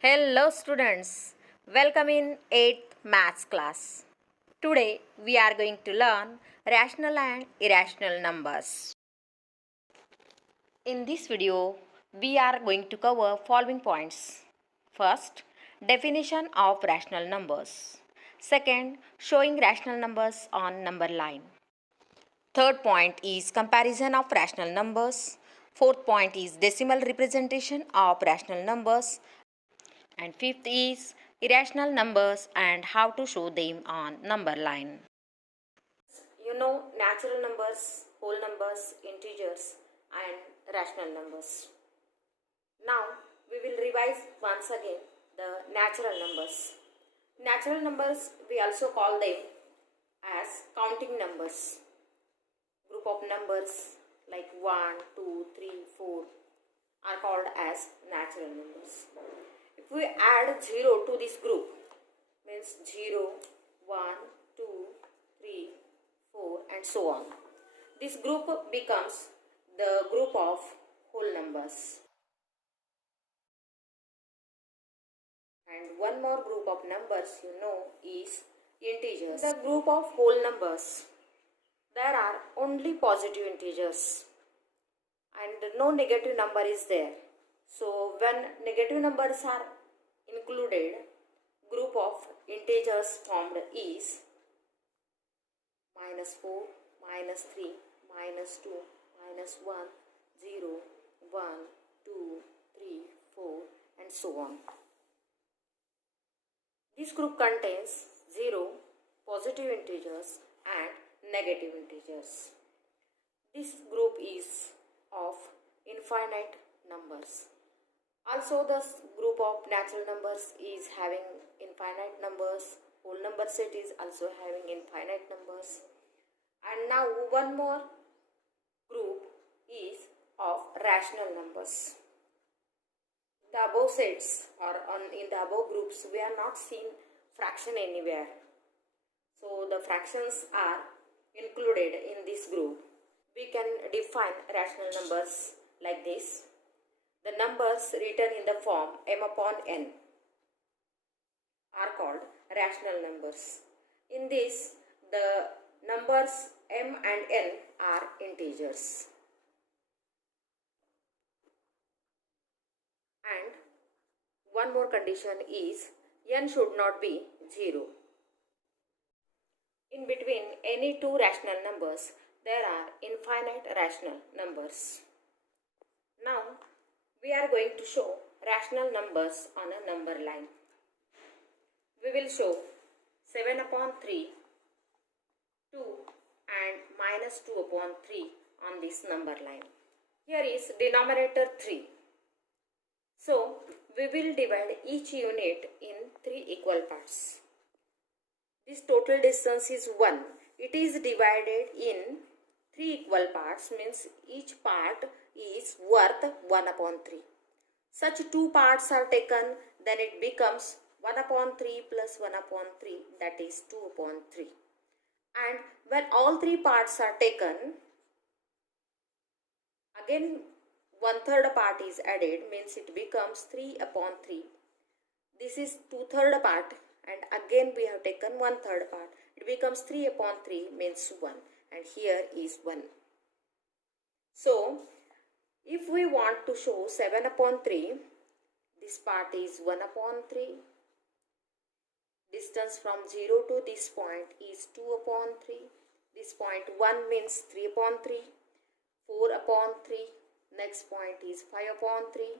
Hello students, welcome in 8th maths class. Today we are going to learn rational and irrational numbers. In this video, we are going to cover following points. First, definition of rational numbers. Second, showing rational numbers on number line. Third point is comparison of rational numbers. Fourth point is decimal representation of rational numbers. And fifth is irrational numbers and how to show them on number line. You know natural numbers, whole numbers, integers and rational numbers. Now we will revise once again the natural numbers. Natural numbers we also call them as counting numbers. Group of numbers like 1, 2, 3, 4 are called as natural numbers. If we add 0 to this group, means 0, 1, 2, 3, 4 and so on. This group becomes the group of whole numbers. And one more group of numbers is integers. In the group of whole numbers, there are only positive integers and no negative number is there. So when negative numbers are included, group of integers formed is -4, -3, -2, -1, 0, 1, 2, 3, 4 and so on. This group contains 0 positive integers and negative integers. This group is of infinite numbers. Also, the group of natural numbers is having infinite numbers. Whole number set is also having infinite numbers. And now one more group is of rational numbers. The above sets or in the above groups we are not seeing fraction anywhere. So the fractions are included in this group. We can define rational numbers like this. The numbers written in the form m upon n are called rational numbers. In this, the numbers m and n are integers. And one more condition is n should not be 0. In between any two rational numbers, there are infinite rational numbers. Now, we are going to show rational numbers on a number line. We will show 7 upon 3, 2 and -2 upon 3 on this number line. Here is denominator 3. So, we will divide each unit in 3 equal parts. This total distance is 1. It is divided in 3 equal parts, means each part is worth 1 upon 3. Such 2 parts are taken, then it becomes 1 upon 3 plus 1 upon 3, that is 2 upon 3. And when all 3 parts are taken, again 1/3 part is added, means it becomes 3 upon 3. This is 2/3 part and again we have taken 1/3 part. It becomes 3 upon 3 means 1 and here is 1. So, if we want to show 7 upon 3, this part is 1 upon 3. Distance from 0 to this point is 2 upon 3. This point 1 means 3 upon 3. 4 upon 3. Next point is 5 upon 3.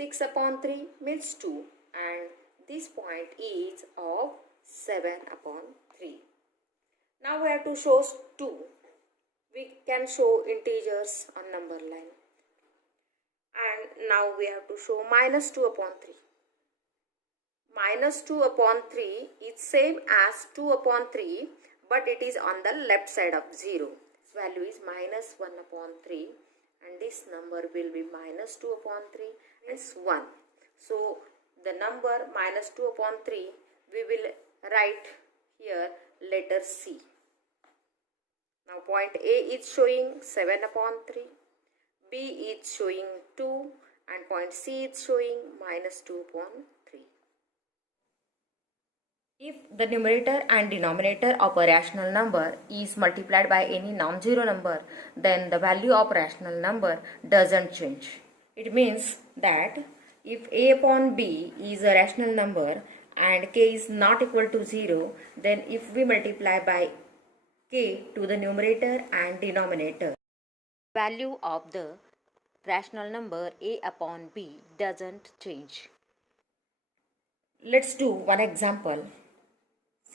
6 upon 3 means 2. And this point is of 7 upon 3. Now we have to show 2. We can show integers on number line. And now we have to show -2 upon 3. -2 upon 3 is same as 2 upon 3, but it is on the left side of 0. Its value is -1 upon 3 and this number will be -2 upon 3 is 1. So the number -2 upon 3 we will write here letter C. Now point A is showing 7 upon 3, B is showing 2 and point C is showing -2 upon 3. If the numerator and denominator of a rational number is multiplied by any non-zero number, then the value of rational number doesn't change. It means that if a upon b is a rational number and k is not equal to 0, then if we multiply by k to the numerator and denominator, value of the rational number a upon b doesn't change. Let's do one example.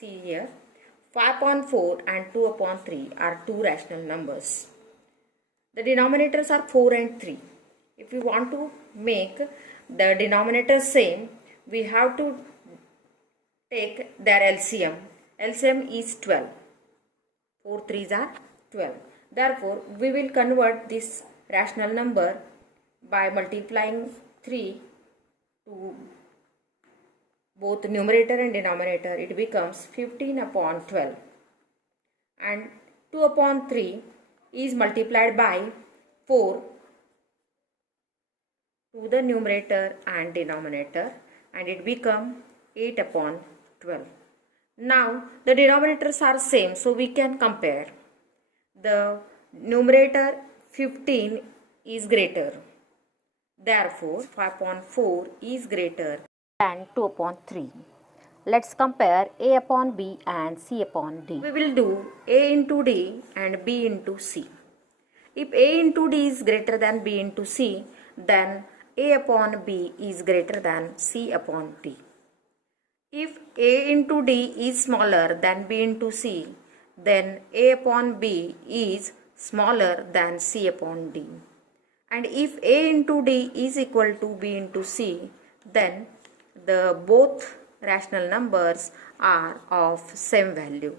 See here, 5 upon 4 and 2 upon 3 are two rational numbers. The denominators are 4 and 3. If we want to make the denominators same, we have to take their LCM. LCM is 12. 4 3s are 12. Therefore, we will convert this rational number by multiplying 3 to both numerator and denominator. It becomes 15 upon 12. And 2 upon 3 is multiplied by 4 to the numerator and denominator, and it becomes 8 upon 12. Now the denominators are same, so we can compare. The numerator 15 is greater. Therefore, 5 upon 4 is greater than 2 upon 3. Let's compare a upon b and c upon d. We will do a into d and b into c. If a into d is greater than b into c, then a upon b is greater than c upon d. If a into d is smaller than b into c, then a upon b is smaller than c upon d. And if a into d is equal to b into c, then the both rational numbers are of same value.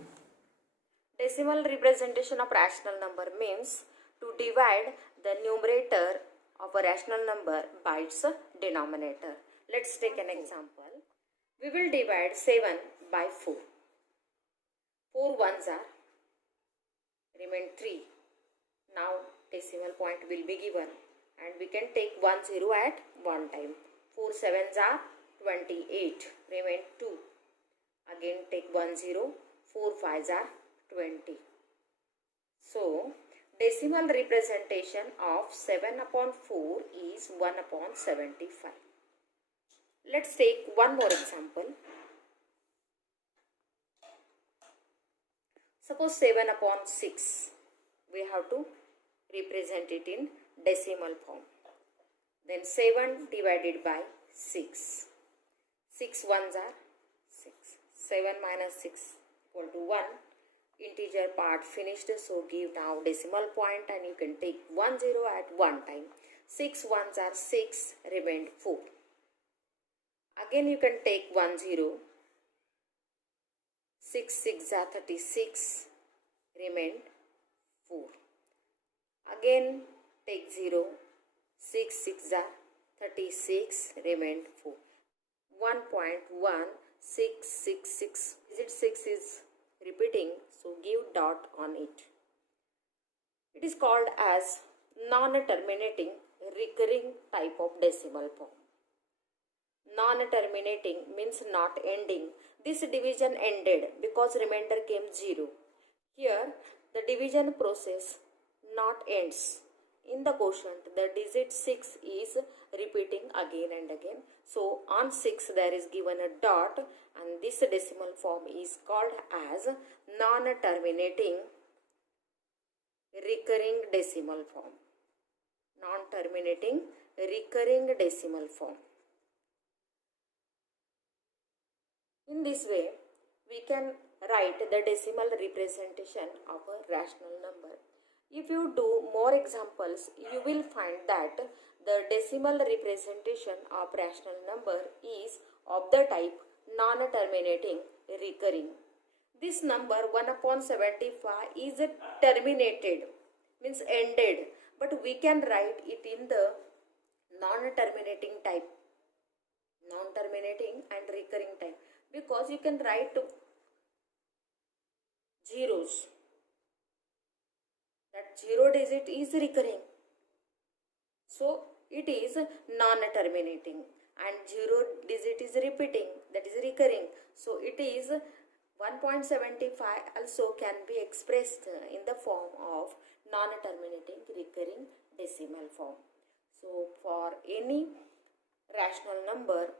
Decimal representation of rational number means to divide the numerator of a rational number by its denominator. Let's take an example. We will divide 7 by 4. 4 ones are remain 3. Now decimal point will be given and we can take 1 0 at one time. 4 sevens are 28, remain 2. Again take 1 0, 4 5s are 20. So decimal representation of 7 upon 4 is 1 upon 75. Let's take one more example. Suppose 7 upon 6. We have to represent it in decimal form. Then 7 divided by 6. 6 ones are 6. 7 minus 6 equal to 1. Integer part finished, so give now decimal point and you can take 1 0 at one time. 6 ones are 6, remained 4. Again you can take 1 0. 6 6 are 36, remained 4. Again take 0. 6 6 are 36, remained 4. 1.1666. Digit 6 is repeating, so give dot on it. It is called as non-terminating recurring type of decimal form. Non-terminating means not ending. This division ended because remainder came 0. Here the division process not ends. In the quotient, the digit 6 is repeating again and again. So on 6 there is given a dot and this decimal form is called as non-terminating recurring decimal form. Non-terminating recurring decimal form. In this way, we can write the decimal representation of a rational number. If you do more examples, you will find that the decimal representation of rational number is of the type non-terminating recurring. This number 1 upon 75 is terminated, means ended, but we can write it in the non-terminating type, non-terminating and recurring type, because you can write zeros. That 0 digit is recurring. So it is non-terminating. and 0 digit is repeating, that is recurring. So it is 1.75 also can be expressed in the form of non-terminating recurring decimal form. So for any rational number,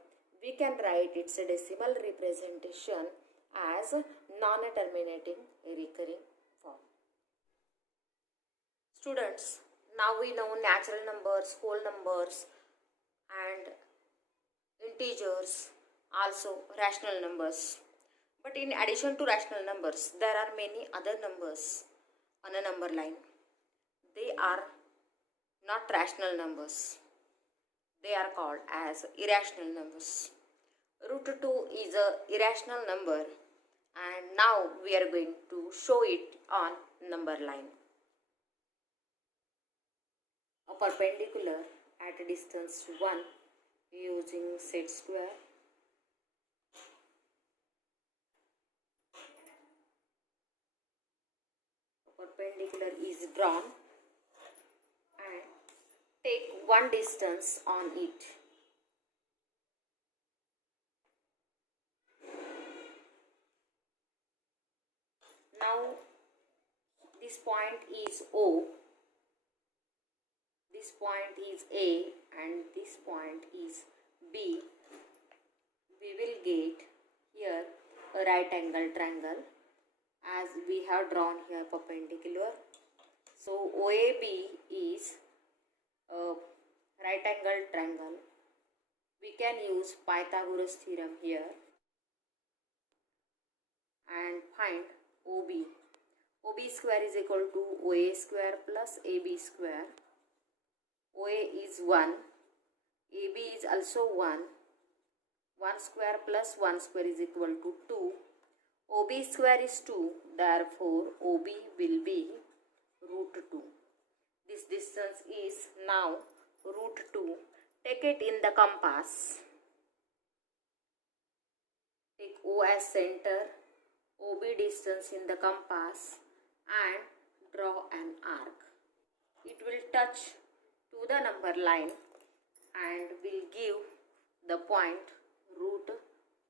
we can write its decimal representation as non-terminating recurring form. Students, now we know natural numbers, whole numbers and integers, also rational numbers. But in addition to rational numbers, there are many other numbers on a number line. They are not rational numbers. They are called as irrational numbers. Root 2 is a irrational number, and now we are going to show it on number line. A perpendicular at a distance 1 using set square. A perpendicular is drawn and take one distance on it. Now this point is O, this point is A and this point is B. We will get here a right angle triangle as we have drawn here perpendicular. So OAB is a right angle triangle. We can use Pythagoras theorem here and find OB. OB square is equal to OA square plus AB square. OA is 1, AB is also 1. 1 square plus 1 square is equal to 2. OB square is 2, therefore OB will be root 2. This distance is now root 2. Take it in the compass. Take O as center, OB distance in the compass and draw an arc. It will touch to the number line and will give the point root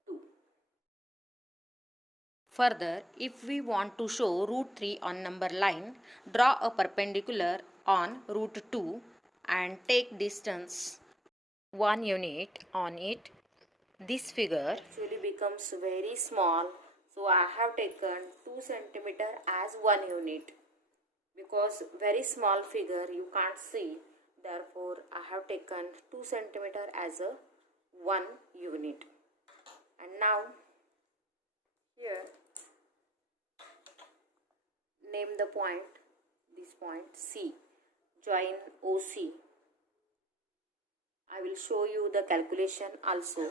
2. Further, if we want to show root 3 on number line, draw a perpendicular on root 2 and take distance 1 unit on it. This figure actually becomes very small, so I have taken 2 cm as 1 unit. Because very small figure you can't see, therefore I have taken 2 cm as a 1 unit. And now here name the point, this point C. Join OC. I will show you the calculation also.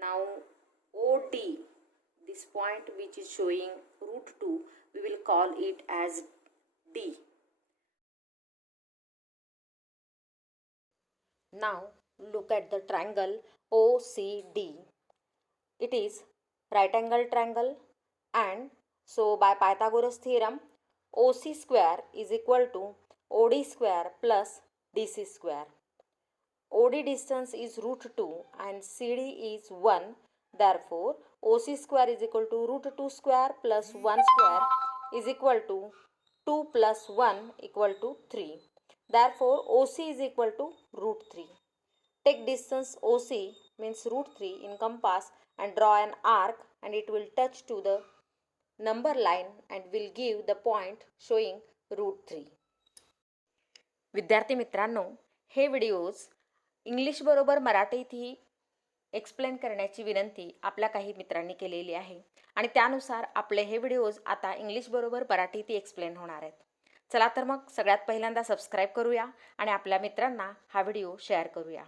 Now OD, this point which is showing root 2, we will call it as D. Now look at the triangle OCD. It is right angle triangle, and so by Pythagoras theorem OC square is equal to OD square plus DC square. OD distance is root 2 and CD is 1. Therefore OC square is equal to root 2 square plus 1 square is equal to 2 plus 1 equal to 3. Therefore OC is equal to root 3. Take distance OC means root 3 in compass and draw an arc, and it will touch to the number line and will give the point showing root 3. विद्यार्थी मित्रांनो, हे videos English बरोबर मराठीतही explain करण्याची विनंती आपल्या काही मित्रांनी केलेली आहे आणि त्यानुसार आपले हे व्हिडिओज आता इंग्लिश बरोबर मराठीतही एक्सप्लेन होणार आहेत. चला तर मग सगळ्यात पहिल्यांदा सबस्क्राईब करूया आणि आपल्या मित्रांना हा व्हिडिओ शेअर करूया.